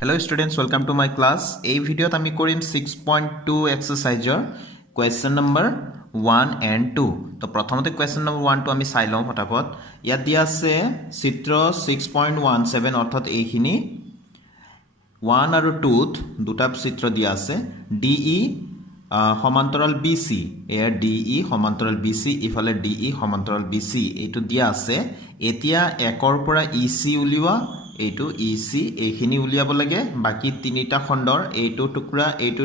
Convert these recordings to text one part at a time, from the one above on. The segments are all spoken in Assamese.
Hello students, welcome to my class. এই ভিডিওত আমি কৰিম 6.2 এক্সাৰসাইজৰ question number 1 and 2. তো প্ৰথমতে question number 1 টো আমি চাই লওঁ ফটাফট। ইয়াত দিয়া আছে চিত্ৰ 6.17 অৰ্থাৎ এইখিনি 1 আৰু 2 ত দুটা চিত্ৰ দিয়া আছে। DE সমান্তৰাল BC, এয়া DE সমান্তৰাল BC, ইফালে DE সমান্তৰাল BC এইটো দিয়া আছে। এতিয়া 1 ৰ পৰা EC উলিওৱা, এইটো EC এইখিনি উলিয়াব লাগে। বাকি তিনিটা খণ্ডৰ এইটো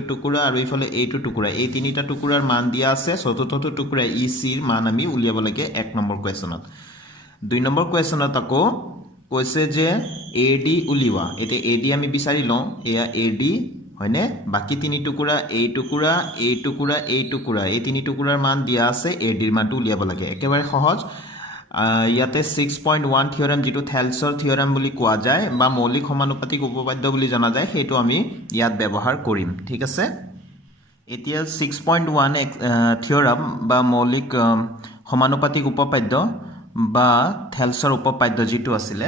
টুকুৰা আৰু ইফালে এইটো টুকুৰা, এই তিনিটা টুকুৰাৰ মান দিয়া আছে। চতুৰ্থটো টুকুৰা EC ৰ মান আমি উলিয়াব লাগে 1 নম্বৰ কোৱেশ্যনত। 2 নম্বৰ কোৱেশ্যনত আকৌ কৈছে যে AD উলিওৱা। এতিয়া AD আমি বিচাৰি লওঁ, এয়া AD হয়নে। বাকি তিনি টুকুৰা এই টুকুৰা এই তিনি টুকুৰাৰ মান দিয়া আছে, AD ৰ মানটো উলিয়াব লাগে। একেবাৰে সহজ। ইয়াতে 6.1 থিওৰাম, যেটো থেলছৰ থিওৰাম বুলি কোৱা যায় বা মৌলিক সমানুপাতিক উপপাদ্য বুলি জনা যায়, সেইটো আমি ইয়াত ব্যৱহাৰ কৰিম। ঠিক আছে। এতিয়া 6.1 থিওৰাম বা মৌলিক সমানুপাতিক উপপাদ্য বা থেলছৰ উপপাদ্য যেটো আছিলে,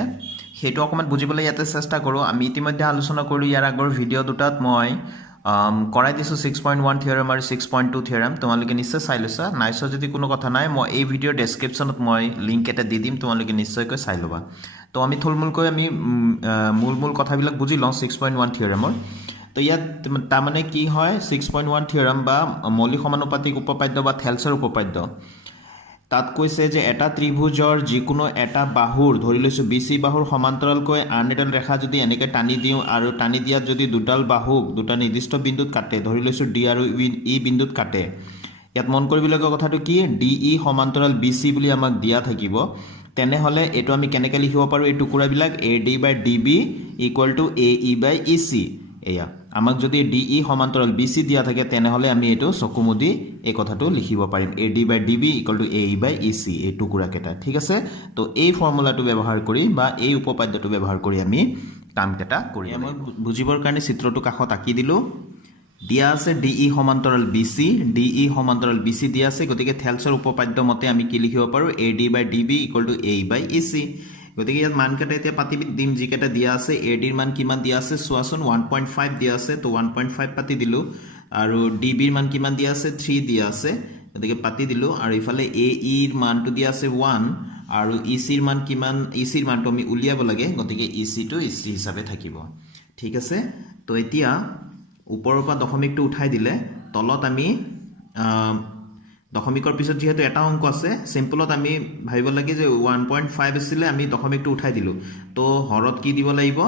সেইটো অকমান বুজিবলৈ ইয়াতে চেষ্টা কৰোঁ। আমি ইতিমধ্যে আলোচনা কৰি ইয়াৰ আগৰ ভিডিঅ' দুটাত মই কৰাই দিছোঁ 6.1 থিওৰাম আৰু 6.2 থিওৰাম। তোমালোকে নিশ্চয় চাই লৈছা। নাইচোৱা যদি কোনো কথা নাই, মই এই ভিডিঅ'ৰ ডেছক্ৰিপশ্যনত মই লিংক এটা দি দিম, তোমালোকে নিশ্চয়কৈ চাই ল'বা। তো আমি থুলমূলকৈ আমি মূল কথাবিলাক বুজি লওঁ 6.1 থিওৰামৰ। তো ইয়াত তাৰমানে কি হয়, 6.1 থিওৰাম বা মৌলিক সমানুপাতিক উপপাদ্য বা থেলছৰ উপপাদ্য, তাত কৈছে যে এটা ত্ৰিভুজৰ যিকোনো এটা বাহুৰ, ধৰি লৈছোঁ BC বাহুৰ সমান্তৰালকৈ আন এডাল ৰেখা যদি এনেকৈ টানি দিওঁ আৰু টানি দিয়াত যদি দুডাল বাহুক দুটা নিৰ্দিষ্ট বিন্দুত কাটে, ধৰি লৈছোঁ D আৰু E বিন্দুত কাটে। ইয়াত মন কৰিবলগীয়া কথাটো কি, DE সমান্তৰাল BC বুলি আমাক দিয়া থাকিব। তেনেহ'লে এইটো আমি কেনেকৈ লিখিব পাৰোঁ, এই টুকুৰাবিলাক AD/DB = AE/EC। এয়া আমাক যদি DE সমান্তৰাল BC দিয়া থাকে, তেনেহ'লে আমি এইটো চকুমুদি এই কথাটো লিখিব পাৰিম, AD/DB = AE/EC, এই টুকুৰাকেইটা। ঠিক আছে। তো এই ফৰ্মুলাটো ব্যৱহাৰ কৰি বা এই উপপাদ্যটো ব্যৱহাৰ কৰি আমি কামকেইটা কৰি মই বুজিবৰ কাৰণে চিত্ৰটো কাষত আঁকি দিলোঁ। দিয়া আছে DE সমান্তৰাল BC, DE সমান্তৰাল BC দিয়া আছে। গতিকে থেলছৰ উপপাদ্য মতে আমি কি লিখিব পাৰোঁ, AD/DB = AE/EC। গতিকে ইয়াত মানকেইটা এতিয়া পাতি দিম, যিকেইটা দিয়া আছে। AD ৰ মান কিমান দিয়া আছে চোৱাচোন, 1.5 দিয়া আছে, তো 1.5 পাতি দিলোঁ। আৰু DB ৰ মান কিমান দিয়া আছে, 3 দিয়া আছে, গতিকে পাতি দিলোঁ। আৰু ইফালে AE ৰ মানটো দিয়া আছে 1, আৰু EC ৰ মান কিমান, EC ৰ মানটো আমি উলিয়াব লাগে, গতিকে EC টো EC হিচাপে থাকিব। ঠিক আছে। তো এতিয়া ওপৰৰ পৰা দশমিকটো উঠাই দিলে, তলত আমি দশমিকৰ পিছত যিহেতু এটা অংক আছে, চিম্পলত আমি ভাবিব লাগে যে 1.5 আছিলে, আমি দশমিকটো উঠাই দিলোঁ। তো হৰত কি দিব লাগিব,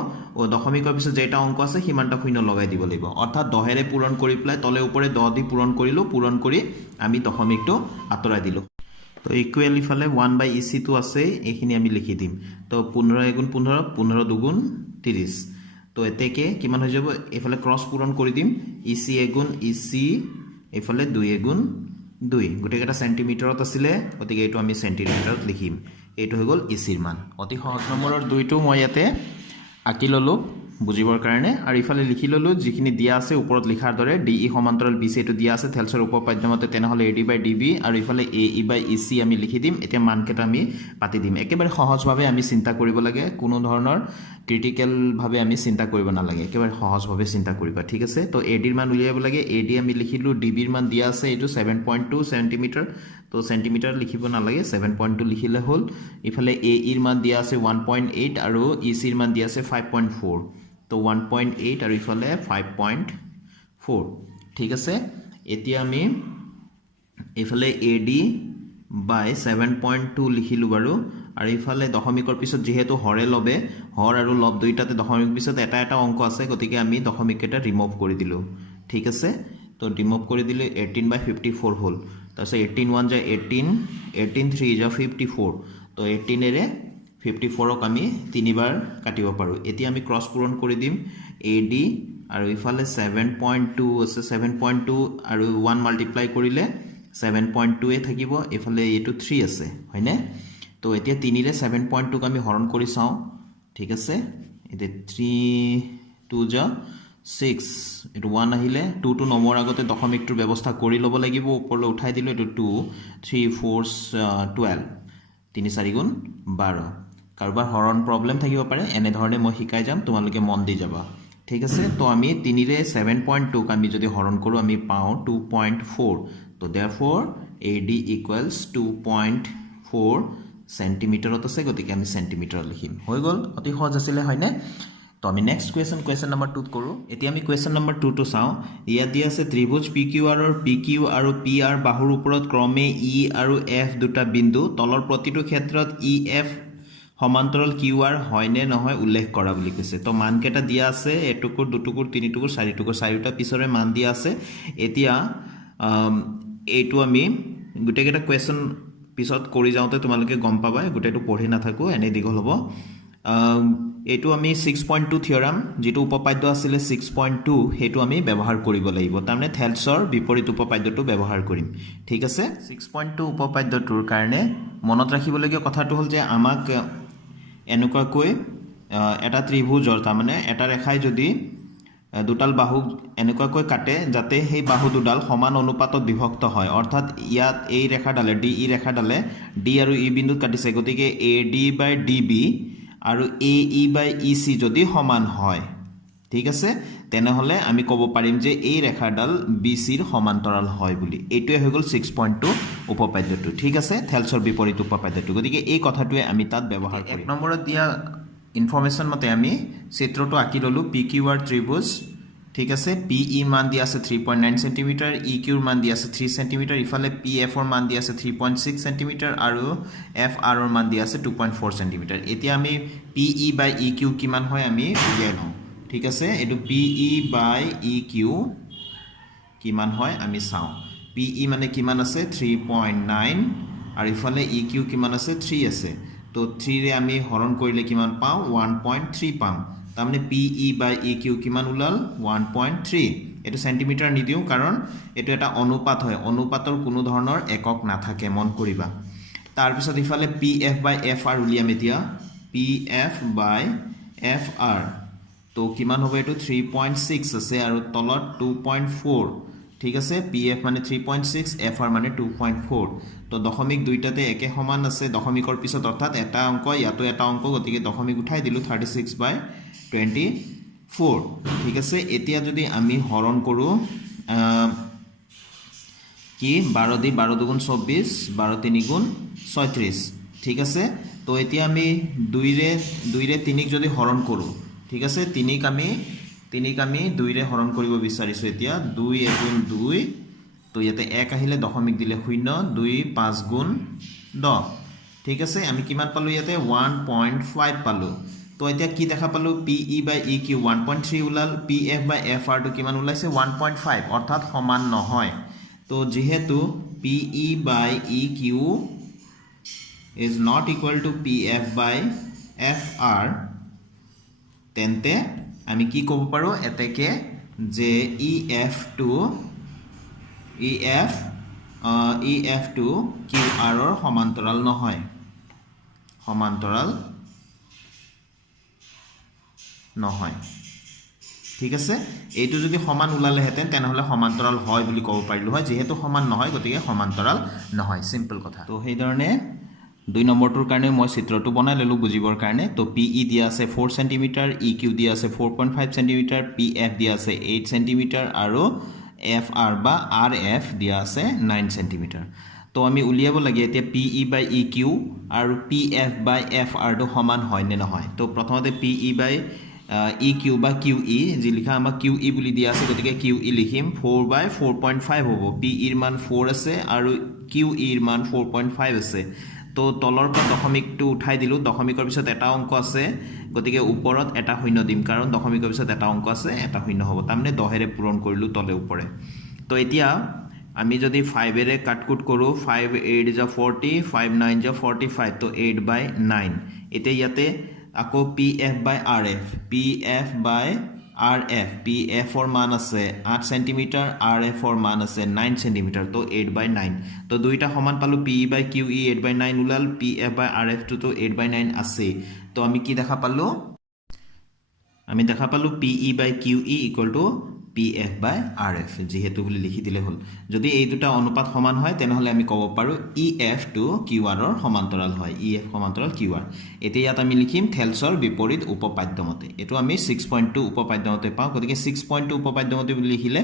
দশমিকৰ পিছত যেটা অংক আছে সিমানটা শূন্য লগাই দিব লাগিব। অৰ্থাৎ 10ৰে পূৰণ কৰি পেলাই তলে ওপৰে 10 দি পূৰণ কৰিলোঁ, পূৰণ কৰি আমি দশমিকটো আঁতৰাই দিলোঁ। তো ইকুৱেল ইফালে 1/EC টো আছেই, এইখিনি আমি লিখি দিম। তো 15 × 15, 15 × 2 = 30। তো এতেকে কিমান হৈ যাব, এইফালে ক্ৰছ পূৰণ কৰি দিম, EC × EC, এইফালে 2 × 2, গোটেইকেইটা চেণ্টিমিটাৰত আছিলে, গতিকে এইটো আমি চেণ্টিমিটাৰত লিখিম। এইটো হৈ গ'ল EC ৰ মান। অতি সহজ। নম্বৰৰ 2টো মই ইয়াতে আঁকি ল'লোঁ বুজিবৰ কাৰণে, আৰু ইফালে লিখি ল'লোঁ যিখিনি দিয়া আছে ওপৰত লিখাৰ দৰে। DE সমান্তৰাল BC এইটো দিয়া আছে থেলছৰ উপপাদ্য মতে, তেনেহ'লে AD/DB, আৰু ইফালে AE/EC আমি লিখি দিম। এতিয়া মানকেইটা আমি পাতি দিম। একেবাৰে সহজভাৱে আমি চিন্তা কৰিব লাগে, কোনো ধৰণৰ ক্ৰিটিকেলভাৱে আমি চিন্তা কৰিব নালাগে, একেবাৰে সহজভাৱে চিন্তা কৰিবা। ঠিক আছে। তো AD ৰ মান উলিয়াব লাগে, AD আমি লিখিলোঁ। DB ৰ মান দিয়া আছে এইটো 7.2 চেণ্টিমিটাৰ, তো চেণ্টিমিটাৰ লিখিব নালাগে, 7.2 লিখিলে হ'ল। ইফালে AE ৰ মান দিয়া আছে 1.8 আৰু EC ৰ মান দিয়া আছে 5.4, তো 1.8 আৰু ইফালে 5.4। ঠিক আছে। এতিয়া আমি এইফালে AD/7.2 লিখিলোঁ বাৰু, আৰু ইফালে দশমিকৰ পিছত যিহেতু হৰে লবে, হৰ আৰু লব দুইটাতে দশমিকৰ পিছত এটা এটা অংক আছে, গতিকে আমি দশমিককেইটা ৰিমুভ কৰি দিলোঁ। ঠিক আছে। তো ৰিমুভ কৰি দিলে 18/54 হ'ল। তাৰপিছত 18 × 1 = 18, 18 × 3 = 54। তো 18ৰে 54ক আমি 3বাৰ কাটিব পাৰোঁ। এতিয়া আমি ক্ৰছ পূৰণ কৰি দিম, AD আৰু ইফালে 7.2 আছে, 7.2 আৰু 1 মাল্টিপ্লাই কৰিলে 7.2 থাকিব, এইফালে এইটো 3 আছে, হয়নে। তো এতিয়া 3ৰে 7.2ক আমি হৰণ কৰি চাওঁ। ঠিক আছে। এতিয়া 3 × 2 = 6, এইটো 1 আহিলে, 2টো নমৰ আগতে দশমিকটোৰ ব্যৱস্থা কৰি ল'ব লাগিব, ওপৰলৈ উঠাই দিলোঁ। এইটো 2, 3, 4, 12, 3 × 4 = 12। কাৰোবাৰ হৰণ প্ৰব্লেম থাকিব পাৰে, এনেধৰণে মই শিকাই যাম, তোমালোকে মন দি যাবা। ঠিক আছে তো আমি 3 ৰে 7.2 ক আমি যদি হৰণ কৰো আমি পাও 2.4 তো therefore AD equals 2.4 সেন্টিমিটাৰত আছে গতিকে আমি সেন্টিমিটাৰ লিখিম হৈ গল অতি সহজ আছিল হয়নে তো আমি নেক্সট কোৱেশ্চন নম্বৰ 2 কৰো এতিয়া আমি কোৱেশ্চন নম্বৰ 2 টো চাও ইয়াত দিয়া আছে ত্ৰিভুজ PQR ৰ PQ আৰু PR বাহুৰ ওপৰত ক্ৰমে E আৰু F দুটা বিন্দু তলৰ প্ৰতিটো ক্ষেত্ৰত EF সমান্তৰাল QR হয়নে নহয় উল্লেখ কৰা বুলি কৈছে তো মান কেটা দিয়া আছে এটুকুৰ দুটুকুৰ তিনিটুকুৰ চাৰিটুকুৰ চাৰিটা পিছৰে মান দিয়া আছে এতিয়া এইটো আমি গুটেকেটা কোৱেশ্চন পিছত কৰি যাওতে তোমালোকে গম পাবা গুটেটো পঢ়ি না থাকো এনে দিগল হ'ব এইটো আমি 6.2 থিওৰাম যেটো উপপাদ্য আছিল 6.2 হেতু আমি ব্যৱহাৰ কৰিব লাগিব তাৰমানে থেলছৰ বিপৰীত উপপাদ্যটো ব্যৱহাৰ কৰিম ঠিক আছে 6.2 উপপাদ্যটোৰ কাৰণে মনত ৰাখিবলগীয়া কথাটো হ'ল যে আমাক এনেকুৱাকৈ এটা ত্ৰিভুজৰ তাৰমানে এটা ৰেখাই যদি দুটাল বাহু এনেকুৱাকৈ কাটে যাতে সেই বাহু দুডাল সমান অনুপাতত বিভক্ত হয় অৰ্থাৎ ইয়াত এই ৰেখাডালে DE ৰেখাডালে D আৰু E বিন্দুত কাটিছে গতিকে AD বাই DB আৰু AE বাই EC যদি সমান হয় ঠিক আছে তেনেহলে আমি ক'ব পাৰিম যে এই ৰেখাডাল BC ৰ সমান্তৰাল হয় বুলি এইটোৱে হৈ গল 6.2 উপপাদ্যটো ঠিক আছে থেলছৰ বিপৰীত উপপাদ্যটো গতিকে এই কথাটোৱে আমি তাত ব্যৱহাৰ কৰিম এক নম্বৰত দিয়া ইনফৰমেশন মতে আমি চিত্ৰটো আঁকি ললো PQR ত্ৰিভুজ ঠিক আছে PE মান দিয়া আছে 3.9 cm EQ ৰ মান দিয়া আছে 3 cm ইফালে PF ৰ মান দিয়া আছে 3.6 cm আৰু FR ৰ মান দিয়া আছে 2.4 cm এতিয়া আমি PE বাই EQ কিমান হয় আমি উলিয়াই লওঁ ঠিক আছে এটো PE বাই EQ কিমান হয় আমি চাও PE মানে কিমান আছে 3.9 আৰু ইফালে EQ কিমান আছে 3 আছে তো 3 ৰে আমি হৰণ কৰিলে কিমান পাও 1.3 পাম তাৰমানে PE বাই EQ কিমান উলাল 1.3 এটো সেন্টিমিটাৰ নিদিও কাৰণ এটো এটা অনুপাত হয় অনুপাতৰ কোনো ধৰণৰ একক নাথাকে মন কৰিবা তাৰ পিছত ইফালে PF বাই FR উলিয়াম এতিয়া PF বাই FR তো কিমান হবে এটো 3.6 আছে আৰু তলত 2.4 ঠিক আছে PF মানে 3.6 FR মানে 2.4 তো দশমিক দুইটাতে একে সমান আছে দশমিকৰ পিছত অৰ্থাৎ এটা অংক ইয়াতো এটা অংক গতিকে দশমিক উঠাই দিলো 36 বাই 24 ঠিক আছে এতিয়া যদি আমি হৰণ কৰো কি 12 দি 12 দুগুণ 24 12 3 গুণ 36 ঠিক আছে তো এতিয়া আমি 2 ৰে 3 যদি হৰণ কৰো ঠিক আছে 3 ক আমি 2 ৰে হৰণ কৰিব বিচাৰিছো এতিয়া 2 গুণ 2 তো ইয়াতে 1 আহিলে দশমিক দিলে 0 2 5 গুণ 10 ঠিক আছে আমি কিমান পালো ইয়াতে 1.5 পালো তো এতিয়া কি দেখা পালো PE বাই EQ 1.3 উলাল PF বাই FR তো কিমান উলাইছে 1.5 অৰ্থাৎ সমান নহয় তো যেহেতু PE by EQ is not equal to PF by FR তেন্তে আমি কি ক'ব পাৰো এতেকে যে EF to QR ৰ সমান্তৰাল নহয় ঠিক আছে এইটো যদি সমান উলালে হেতেন তেনেহলে সমান্তৰাল হয় বুলি ক'ব পাৰিলো হয় যেহেতু সমান নহয় গতিকে সমান্তৰাল নহয় সিম্পল কথা তো সেই ধৰণে 2 নম্বৰটোৰ কাৰণে মই চিত্ৰটো বনাই ললো বুজিবৰ কাৰণে তো PE দিয়া আছে 4 cm EQ দিয়া আছে 4.5 cm PF দিয়া আছে 8 cm আৰু FR বা RF দিয়া আছে 9 cm তো আমি উলিয়াব লাগে এতিয়া PE বাই EQ আৰু PF বাই FR টো সমান হয় নে নহয় তো প্ৰথমতে PE বাই EQ বা QE যি লিখা আমাক QE বুলি দিয়া আছে গতিকে QE লিখিম 4 বাই 4.5 হ'ব PE ৰ মান 4 আছে আৰু QE ৰ মান 4.5 আছে তো তলৰ পৰা দশমিকটো উঠাই দিলো দশমিকৰ পিছত এটা অংক আছে গতিকে ওপৰত এটা শূন্য দিম কাৰণ দশমিকৰ পিছত এটা অংক আছে এটা শূন্য হ'ব তাৰমানে 10 ৰে পূৰণ কৰিলো তলে ওপৰে তো এতিয়া আমি যদি 5 ৰে কাটকুট কৰো 5 8 যা 40 5 9 যা 45 তো 8 বাই 9 এতিয়া ইয়াতে আকৌ PF বাই RF PF ৰ মান আছে 8 cm RF ৰ মান আছে 9 cm তো 8 বাই 9 তো দুইটা সমান পালো PE by QE 8 by 9 Wular PF by RF তো 8 বাই 9 আছে তো আমি কি দেখা পালো PE by QE equal to PF by RF যেহেতু বুলি লিখি দিলে হল যদি এই দুটা অনুপাত সমান হয় তেনেহলে আমি ক'ব পাৰো EF টু QR ৰ সমান্তৰাল হয় EF সমান্তৰাল QR এতিয়া ইয়াত আমি লিখিম থেলছৰ বিপৰীত উপপাদ্যমতে এটো আমি 6.2 উপপাদ্যমতে পাও গতিকে 6.2 উপপাদ্যমতে বুলি লিখিলে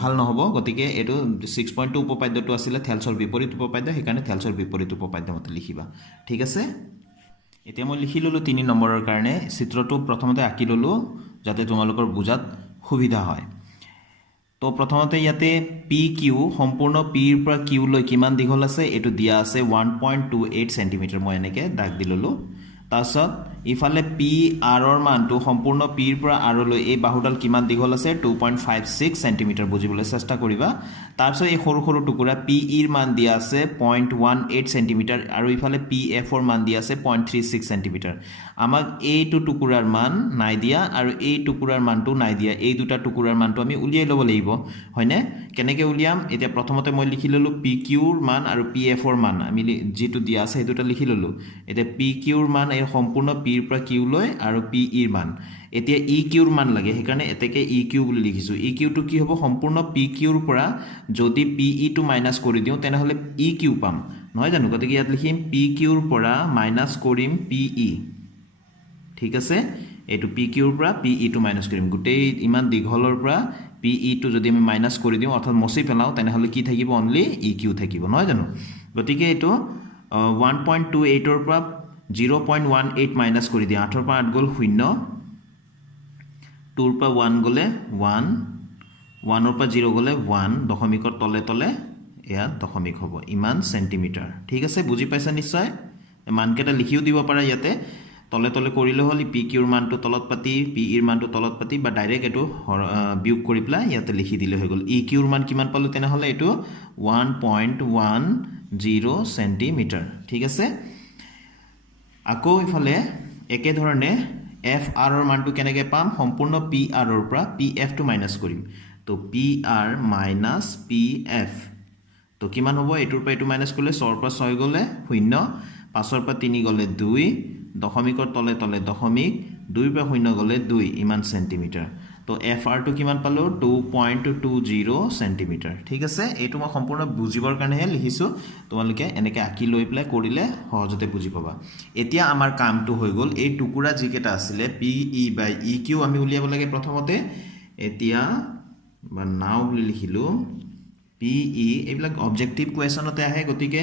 ভাল নহব গতিকে এটো 6.2 উপপাদ্যটো আছিল থেলছৰ বিপৰীত উপপাদ্য হেকাৰণে থেলছৰ বিপৰীত উপপাদ্যমতে লিখিবা ঠিক আছে এতিয়া মই লিখি ললো 3 নম্বৰৰ কাৰণে চিত্ৰটো প্ৰথমতে আঁকি ললো যাতে তোমালোকৰ বুজাত সুবিধা হয় তো প্ৰথমতে ইয়াতে PQ সম্পূৰ্ণ P ৰ পৰা Q লৈ কিমান দীঘল আছে এটো দিয়া আছে 1.28 সেমি মই এনেকে দাগ দিললো তাৰছত ইফালে PR ৰ মানটো সম্পূৰ্ণ P ৰ পৰা R লৈ এই বাহুডাল কিমান দীঘল আছে 2.56 সেমি বুজিবলৈ চেষ্টা কৰিবা তাৰছত এই সৰু সৰু টুকুৰা PE ৰ মান দিয়া আছে 0.18 সেমি আৰু ইফালে PF ৰ মান দিয়া আছে 0.36 সেমি আমাক এইটো টুকুৰাৰ মান নাই দিয়া আৰু এই টুকুৰাৰ মানটো নাই দিয়া এই দুটা টুকুৰাৰ মানটো আমি উলিয়াই ল'ব লাগিব হয়নে কেনেকৈ উলিয়াম এতিয়া প্ৰথমতে মই লিখি ললো PQ ৰ মান আৰু PF ৰ মান আমি যেটো দিয়া আছে এই দুটা লিখি ললো এতিয়া PQ ৰ মান এই সম্পূৰ্ণ P ৰ পৰা Q লৈ আৰু PE ৰ মান এতিয়া EQ ৰ মান লাগে হেকাৰণে এতেকে EQ বুলি লিখিছো EQ টো কি হ'ব সম্পূৰ্ণ PQ ৰ পৰা যদি PE টো মাইনাস কৰি দিও তেনেহলে EQ পাম নহয় জানো গতিকে ইয়াত লিখিম PQ ৰ পৰা মাইনাস কৰিম PE ঠিক আছে এটো PQ ৰ পৰা PE টো মাইনাস কৰিম গুটেই ইমান দীঘলৰ পৰা PE টো যদি আমি মাইনাস কৰি দিও অৰ্থাৎ মছি পেলাও তেনেহলে কি থাকিব অনলি EQ থাকিব নহয় জানো গতিকে এটো 1.28 ৰ পৰা 0.18 মাইনাস কৰি দিয়া 8 ৰ পৰা 8 গল 0 2 ৰ পৰা 1 গলে 1 1 ৰ পৰা 0 গলে 1 দশমিকৰ তলে তলে এয়া দশমিক হ'ব ইমান সেন্টিমিটাৰ ঠিক আছে বুজি পাইছা নিশ্চয় মানকেটা লিখিও দিব পাৰা ইয়াতে তলে তলে কৰিলে হলি PQ ৰ মানটো তলত পাতি PE ৰ মানটো তলত পাতি বা ডাইৰেক্ট এটো বিয়োগ কৰি প্লাই ইয়াতে লিখি দিলে হৈ গল EQ ৰ মান কিমান পালো তেনেহলে এটো 1.10 সেন্টিমিটাৰ ঠিক আছে আকৌ ইফালে একে ধৰণে FR ৰ মানটো কেনেকৈ পাম সম্পূৰ্ণ PR ৰ পৰা PF টো মাইনাস কৰিম তো PR মাইনাস PF তো কিমান হ'ব এটোৰ পৰা এটো মাইনাস কৰিলে 6 ৰ পৰা 6 গলে 0 5 ৰ পৰা 3 গলে 2 দশমিকৰ তলে তলে দশমিক 2 ৰ পৰা 0 গলে 2 ইমান সেন্টিমিটাৰ তো FR টো কিমান পালো 2.20 সেন্টিমিটাৰ ঠিক আছে এটো মই সম্পূৰ্ণ বুজিবৰ কাৰণে হে লিখিছো তোমালোকে এনেকৈ আঁকি লৈ প্লাই কৰিলে সহজতে বুজি পাবা এতিয়া আমাৰ কামটো হৈ গল এই টুকুৰা জিকেটা আছিল PE বাই EQ আমি উলিয়াব লাগে প্ৰথমতে এতিয়া বা নাও বুলি লিখিলো PE এইবিলাক অবজেক্টিভ কোৱেশ্যনতে আহে গতিকে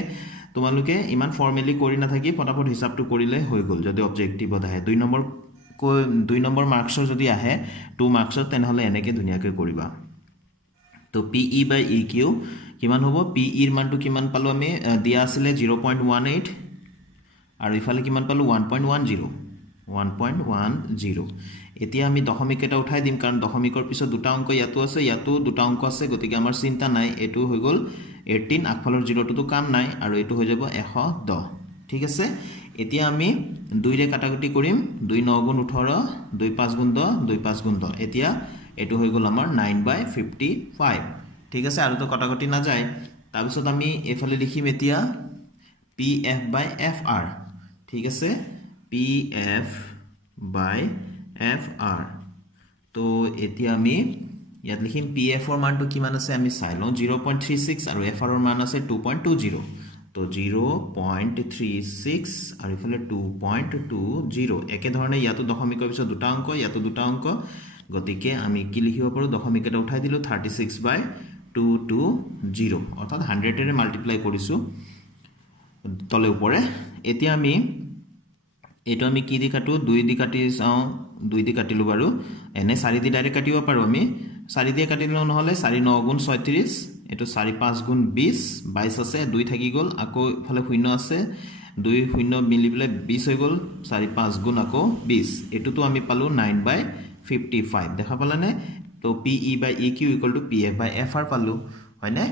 তোমালোকে ইমান ফৰ্মালি কৰি নাথাকি ফটাফট হিসাবটো কৰিলে হৈ গল যদি অবজেক্টিভত আহে 2 নম্বৰ মাৰ্কছৰ যদি আহে 2 মাৰ্কছৰ তেনেহলে এনেকৈ ধুনিয়াকৈ কৰিবা তো PE বাই EQ কিমান হ'ব PE ৰ মানটো কিমান পালো আমি দিয়া আছিল 0.18 আৰু ইফালে কিমান পালো 1.10 এতিয়া আমি দশমিক এটা উঠাই দিম কাৰণ দশমিকৰ পিছত দুটা অংক ইয়াতো আছে ইয়াতো দুটা অংক আছে গতিকে আমাৰ চিন্তা নাই এটো হৈ গল 18 আগফালৰ 0 টো কাম নাই আৰু এটো হৈ যাব 110 ঠিক আছে এতিয়া আমি 2 ৰে কাটাকুটি কৰিম 2 9 গুণ 18 2 5 গুণ 10 2 5 গুণ 10 এতিয়া এটো হৈ গল আমাৰ 9/55 ঠিক আছে আৰু তো কাটাকুটি না যায় তাৰ পিছত আমি এফালে লিখিম এতিয়া PF বাই FR ঠিক আছে PF বাই FR তো এতিয়া আমি ইয়াত লিখিম PF ৰ মানটো কিমান আছে আমি চাই লওঁ 0.36 আৰু FR ৰ মান আছে 2.20 তো 0.36 আৰু ইফালে 2.20 একে ধৰণে ইয়াতো দশমিকৰ পিছত দুটা অংক ইয়াতো দুটা অংক গতিকে আমি কি লিখিব পাৰো দশমিক এটা উঠাই দিলো 36/220 অৰ্থাৎ 100 এৰে মাল্টিপ্লাই কৰিছো তলে উপৰে এতিয়া আমি এটো আমি কি দি কাটো 2 দি কাটি চাও 2 দি কাটিলো বাৰু এনে 4 দি ডাইৰেক্ট কাটিব পাৰো আমি 4 দি কাটিলো নহলে 4 9 গুণ 36 এটো 4 5 গুণ 20 22 আছে 2 থাকি গল আকৌ ফালে 0 আছে 2 0 মিলি পেলে 20 হৈ গল 4 5 গুণ আকৌ 20 এটো তো আমি পালো 9/55 দেখা পালানে তো PE বাই EQ = PF বাই FR পালো হয়নে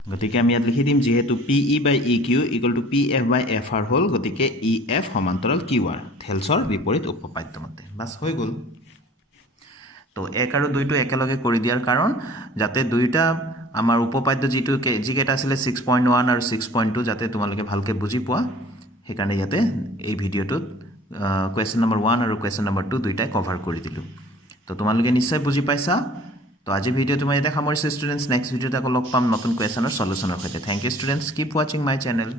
গতিকে আমি ইয়াত লিখি দিম যেহেতু PE বাই EQ = PF বাই FR হল গতিকে EF সমান্তৰাল QR থেলছৰ বিপৰীত উপপাদ্যমতে বাস হৈ গল তো 1 আৰু 2 টো একেলগে কৰি দিয়াৰ কাৰণ যাতে দুইটা আমাৰ উপপাদ্য যেটো জিকেটা আছিল 6.1 আৰু 6.2 যাতে তোমালোকে ভালকে বুজি পোৱা হেকাৰণে ইয়াতে এই ভিডিওটোত কোৱেশ্চন নম্বৰ 1 আৰু কোৱেশ্চন নম্বৰ 2 দুইটাই কভাৰ কৰি দিলো তো তো তোমালোকে নিশ্চয় বুজি পাইছা তো আজি ভিডিঅ'টো মই এটা সামৰিছোঁ ষ্টুডেণ্টছ নেক্সট ভিডিঅ'ত আকৌ লগ পাম নতুন কুৱেশ্যনৰ সলিউশ্যনৰ সৈতে থ্যাংক ইউ ষ্টুডেণ্টছ কিপ ৱাচিং মাই চেনেল